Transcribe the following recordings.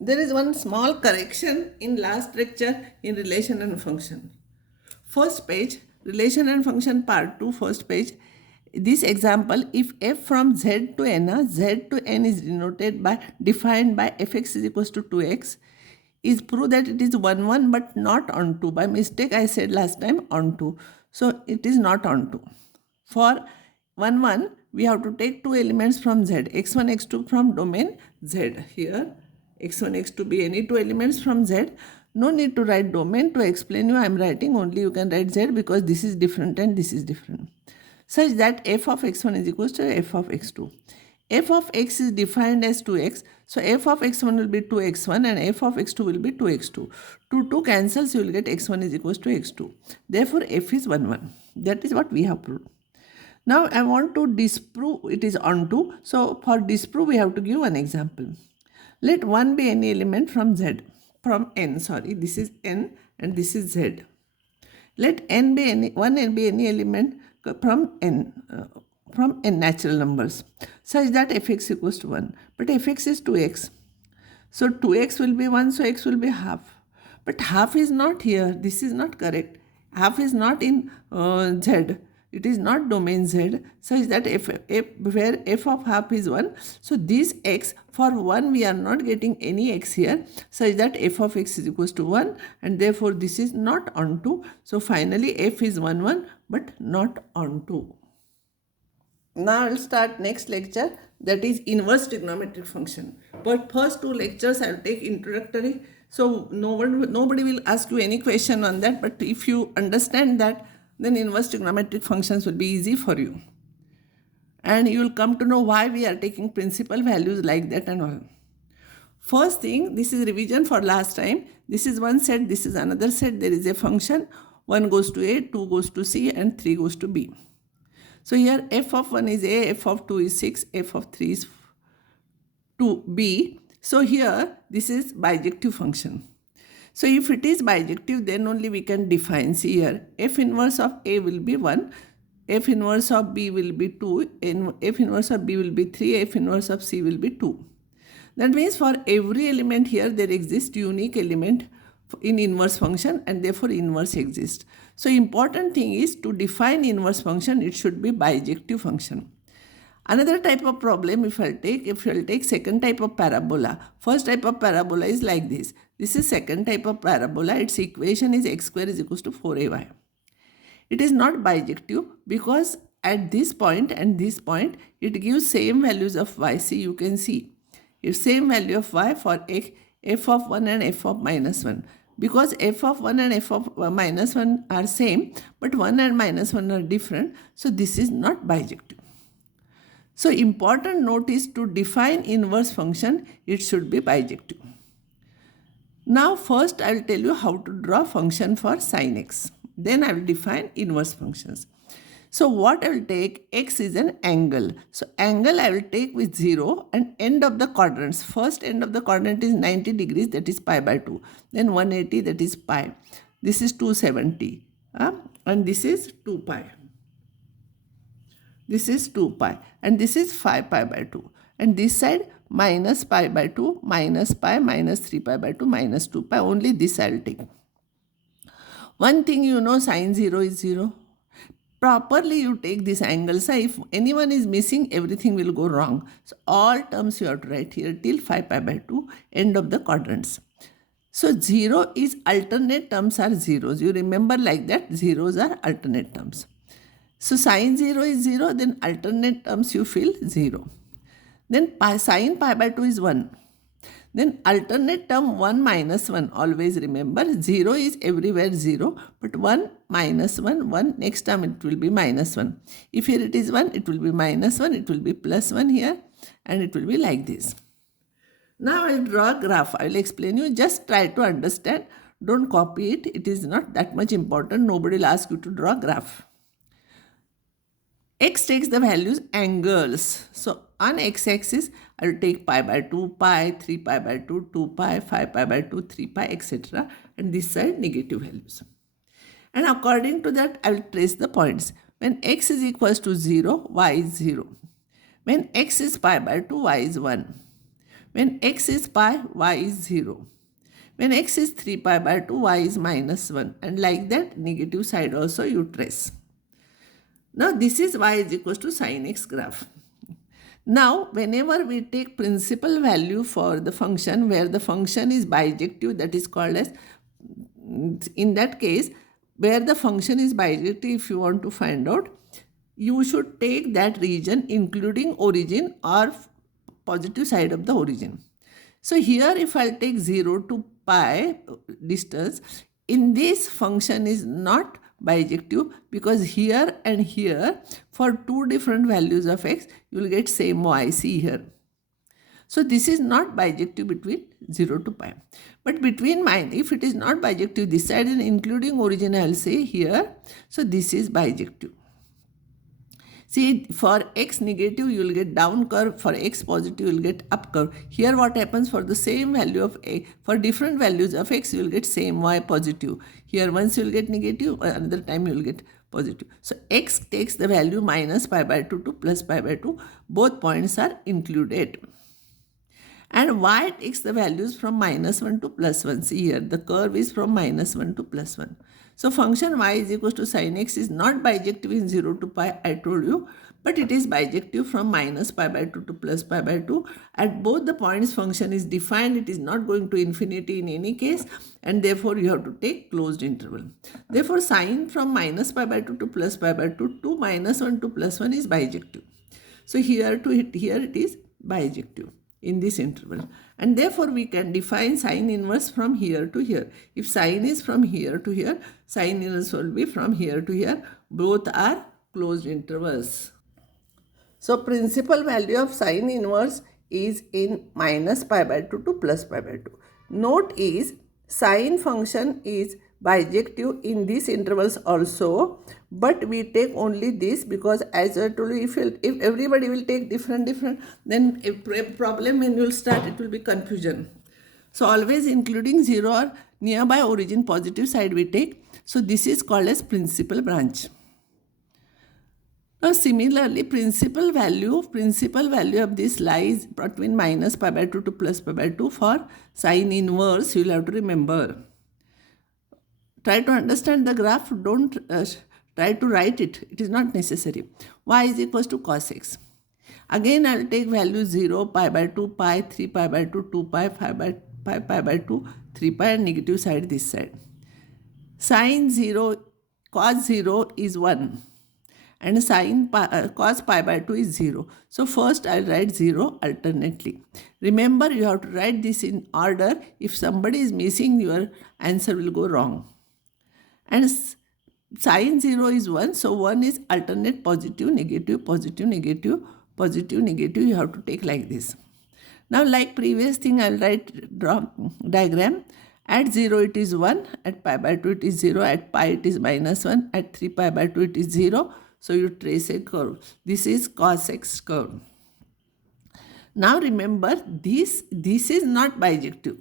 There is one small correction in last lecture in relation and function. First page, relation and function part 2, first page. This example, if f from z to n, z to n is denoted by, defined by fx is equals to 2x, is prove that it is 1, 1 but not onto. By mistake I said last time onto. So it is not onto. For 1, 1, we have to take two elements from z, x1, x2 from domain z. Here, x1, x2 be any two elements from z. No need to write domain. To explain you, I am writing only you can write z because this is different and this is different. Such that f of x1 is equals to f of x2. F of x is defined as 2x. So f of x1 will be 2x1 and f of x2 will be 2x2. 2 cancels, you will get x1 is equals to x2. Therefore, f is 1, 1. That is what we have proved. Now I want to disprove it is onto. So for disprove we have to give one example. Let 1 be any element from z, from n, sorry, this is n and this is z. Let n be any, 1 be any element from n natural numbers such that fx equals to 1. But fx is 2x. So 2x will be 1, so x will be half. But half is not here. This is not correct. Half is not in z. It is not domain z, such that where f of half is 1. So this x, for 1 we are not getting any x here, such that f of x is equals to 1 and therefore this is not onto. So finally f is 1, 1 but not onto. Now I will start next lecture, that is inverse trigonometric function. But first two lectures I will take introductory. So nobody will ask you any question on that, but if you understand that, then inverse trigonometric functions will be easy for you. And you will come to know why we are taking principal values like that and all. First thing, this is revision for last time. This is one set, this is another set. There is a function. 1 goes to A, 2 goes to C and 3 goes to B. So here f of 1 is A, f of 2 is 6, f of 3 is 2b. So here this is bijective function. So if it is bijective, then only we can define. See here, f inverse of A will be 1, f inverse of B will be 2, f inverse of B will be 3, f inverse of C will be 2. That means for every element here there exists unique element in inverse function and therefore inverse exists. So important thing is to define inverse function, it should be bijective function. Another type of problem if I'll take second type of parabola. First type of parabola is like this. This is second type of parabola. Its equation is x square is equals to 4ay. It is not bijective because at this point and this point it gives same values of y. See, you can see it's same value of y for x, f of 1 and f of minus 1. Because f of 1 and f of minus 1 are same, but 1 and minus 1 are different. So this is not bijective. So important note is to define inverse function, it should be bijective. Now first I will tell you how to draw function for sin x. Then I will define inverse functions. So what I will take, x is an angle. So angle I will take with 0 and end of the quadrants. First end of the quadrant is 90 degrees, that is pi by 2. Then 180, that is pi. This is 270 and this is 2 pi. This is 2 pi and this is 5 pi by 2. And this side minus pi by 2, minus pi, minus 3 pi by 2, minus 2 pi. Only this I will take. One thing you know, sin 0 is 0. Properly you take this angle. So if anyone is missing, everything will go wrong. So all terms you have to write here till 5 pi by 2, end of the quadrants. So 0 is alternate terms are zeros. You remember like that, zeros are alternate terms. So sin 0 is 0, then alternate terms you fill 0. Then sin pi by 2 is 1. Then alternate term 1 minus 1, always remember 0 is everywhere 0, but 1 minus 1, 1, next term it will be minus 1. If here it is 1, it will be minus 1, it will be plus 1 here and it will be like this. Now I will draw a graph. I will explain you, just try to understand, don't copy it, it is not that much important, nobody will ask you to draw a graph. X takes the values angles. So on x-axis, I will take pi by 2, pi, 3 pi by 2, 2 pi, 5 pi by 2, 3 pi, etc. And this side negative values. And according to that, I will trace the points. When x is equals to 0, y is 0. When x is pi by 2, y is 1. When x is pi, y is 0. When x is 3 pi by 2, y is minus 1. And like that, negative side also you trace. Now this is y is equals to sin x graph. Now whenever we take principal value for the function where the function is bijective, that is called as, in that case, where the function is bijective, if you want to find out, you should take that region including origin or positive side of the origin. So here if I'll take 0 to pi distance, in this function is not bijective because here and here for two different values of x you will get same y. See here. So this is not bijective between 0 to pi. But between mine, if it is not bijective this side and including origin I will say here. So this is bijective. See, for x negative you will get down curve, for x positive you will get up curve. Here what happens, for the same value of a, for different values of x you will get same y positive. Here once you will get negative, another time you will get positive. So x takes the value minus pi by 2 to plus pi by 2. Both points are included. And y takes the values from minus 1 to plus 1. See here, the curve is from minus 1 to plus 1. So function y is equals to sin x is not bijective in 0 to pi, I told you, but it is bijective from minus pi by 2 to plus pi by 2. At both the points function is defined, it is not going to infinity in any case, and therefore you have to take closed interval. Therefore sin from minus pi by 2 to plus pi by 2 to minus 1 to plus 1 is bijective. So here to here it is bijective in this interval, and therefore we can define sine inverse from here to here. If sine is from here to here, sine inverse will be from here to here. Both are closed intervals. So principal value of sine inverse is in minus pi by 2 to plus pi by 2. Note is sine function is bijective in these intervals also, but we take only this because, as I told you, if everybody will take different, then a problem when you will start, it will be confusion. So always including 0 or nearby origin positive side we take. So this is called as principal branch. Now similarly, principal value of this lies between minus pi by 2 to plus pi by 2 for sine inverse. You will have to remember. Try to understand the graph, don't try to write it. It is not necessary. Y is equals to cos x. Again, I will take value 0, pi by 2, pi, 3 pi by 2, 2 pi, 5 pi by 2, 3 pi, and negative side this side. Sin 0, cos 0 is 1. And sin cos pi by 2 is 0. So first I will write 0 alternately. Remember, you have to write this in order. If somebody is missing, your answer will go wrong. And sin 0 is 1. So 1 is alternate positive, negative, positive, negative, positive, negative. You have to take like this. Now like previous thing, I will draw diagram. At 0 it is 1. At pi by 2 it is 0. At pi it is minus 1. At 3 pi by 2 it is 0. So you trace a curve. This is cos x curve. Now remember, this is not bijective.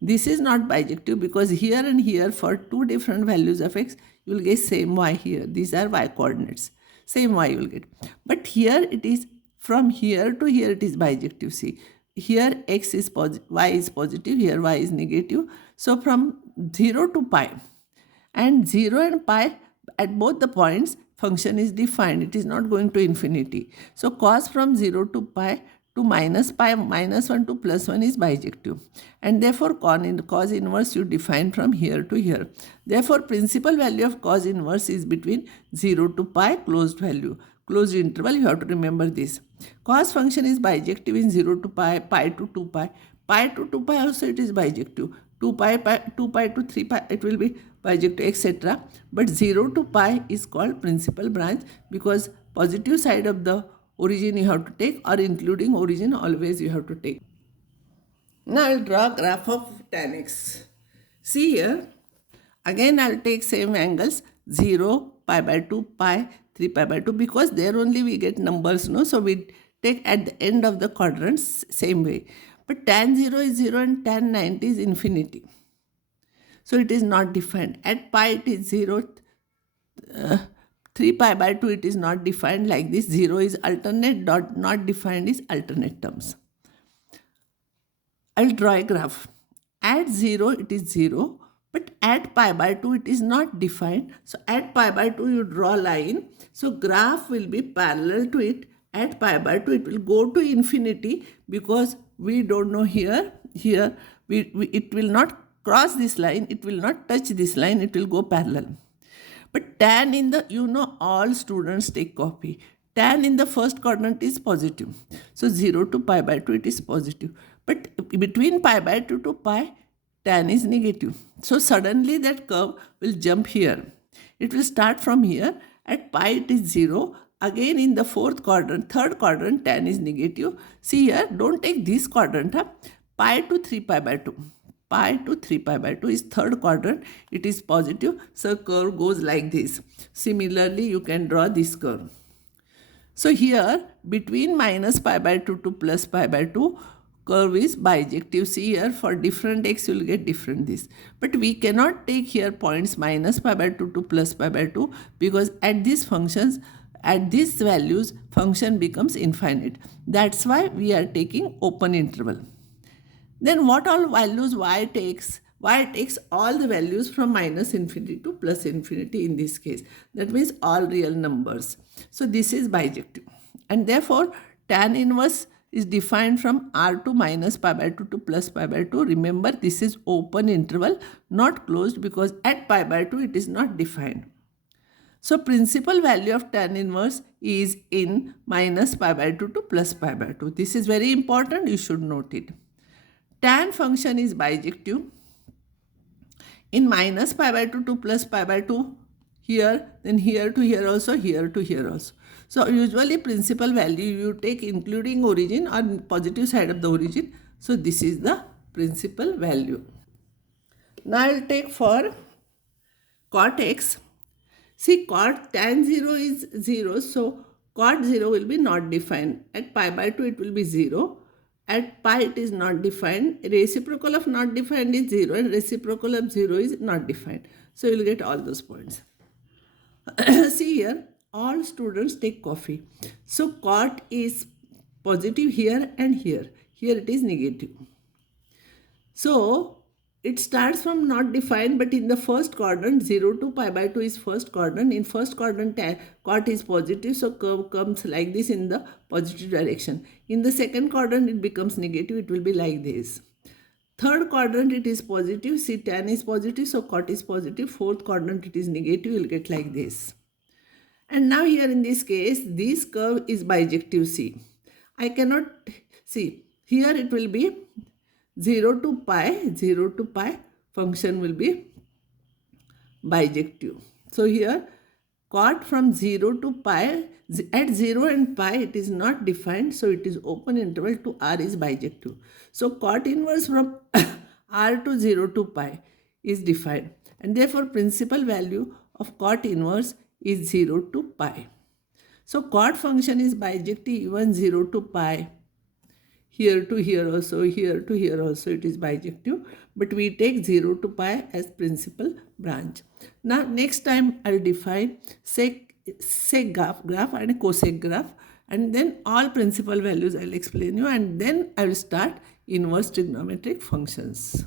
This is not bijective because here and here for two different values of x, you will get same y here. These are y coordinates. Same y you will get. But here it is, from here to here it is bijective. See, here x is positive, y is positive, here y is negative. So from 0 to pi, and 0 and pi at both the points, function is defined. It is not going to infinity. So cos from 0 to pi to minus pi, minus 1 to plus 1 is bijective. And therefore cos inverse you define from here to here. Therefore principal value of cos inverse is between 0 to pi, closed value. Closed interval, you have to remember this. Cos function is bijective in 0 to pi, pi to 2 pi. Pi to 2 pi also it is bijective. 2 pi to 3 pi, it will be bijective, etc. But 0 to pi is called principal branch because positive side of the origin you have to take, or including origin always you have to take. Now I will draw graph of tan x. See here, again I will take same angles 0, pi by 2, pi, 3 pi by 2 because there only we get numbers, no? So we take at the end of the quadrants same way. But tan 0 is 0 and tan 90 is infinity. So it is not defined. At pi it is 0, 3 pi by 2 it is not defined like this. 0 is alternate, not defined is alternate terms. I'll draw a graph. At 0, it is 0, but at pi by 2, it is not defined. So at pi by 2, you draw a line. So graph will be parallel to it. At pi by 2, it will go to infinity because we don't know here. Here, it will not cross this line. It will not touch this line. It will go parallel. But tan in the, all students take copy. Tan in the first quadrant is positive. So 0 to pi by 2, it is positive. But between pi by 2 to pi, tan is negative. So suddenly that curve will jump here. It will start from here. At pi, it is 0. Again in the third quadrant, tan is negative. See here, don't take this quadrant. Pi to 3 pi by 2. Pi to 3 pi by 2 is third quadrant. It is positive. So curve goes like this. Similarly, you can draw this curve. So here, between minus pi by 2 to plus pi by 2, curve is bijective. See here, for different x, you will get different this. But we cannot take here points minus pi by 2 to plus pi by 2 because at these functions, at these values, function becomes infinite. That's why we are taking open interval. Then what all values y takes? Y takes all the values from minus infinity to plus infinity in this case. That means all real numbers. So this is bijective. And therefore, tan inverse is defined from r to minus pi by 2 to plus pi by 2. Remember, this is open interval, not closed, because at pi by 2, it is not defined. So principal value of tan inverse is in minus pi by 2 to plus pi by 2. This is very important. You should note it. Tan function is bijective. In minus pi by 2 to plus pi by 2, here, then here to here also, here to here also. So usually principal value you take including origin or positive side of the origin. So this is the principal value. Now I will take for cot x. See, cot tan 0 is 0. So cot 0 will be not defined. At pi by 2 it will be 0. At pi it is not defined. Reciprocal of not defined is 0 and reciprocal of 0 is not defined. So you will get all those points. See here, all students take coffee. So cot is positive here and here. Here it is negative. So it starts from not defined, but in the first quadrant, 0 to pi by 2 is first quadrant. In first quadrant, cot is positive, so curve comes like this in the positive direction. In the second quadrant, it becomes negative. It will be like this. Third quadrant, it is positive. See, tan is positive, so cot is positive. Fourth quadrant, it is negative. You will get like this. And now here in this case, this curve is bijective. See, I cannot see. Here it will be 0 to pi function will be bijective. So here cot from 0 to pi, at 0 and pi it is not defined, so it is open interval to r is bijective. So cot inverse from r to 0 to pi is defined, and therefore principal value of cot inverse is 0 to pi. So cot function is bijective even 0 to pi. Here to here also, here to here also it is bijective, but we take 0 to pi as principal branch. Now next time I will define sec graph and cosec graph, and then all principal values I will explain you, and then I will start inverse trigonometric functions.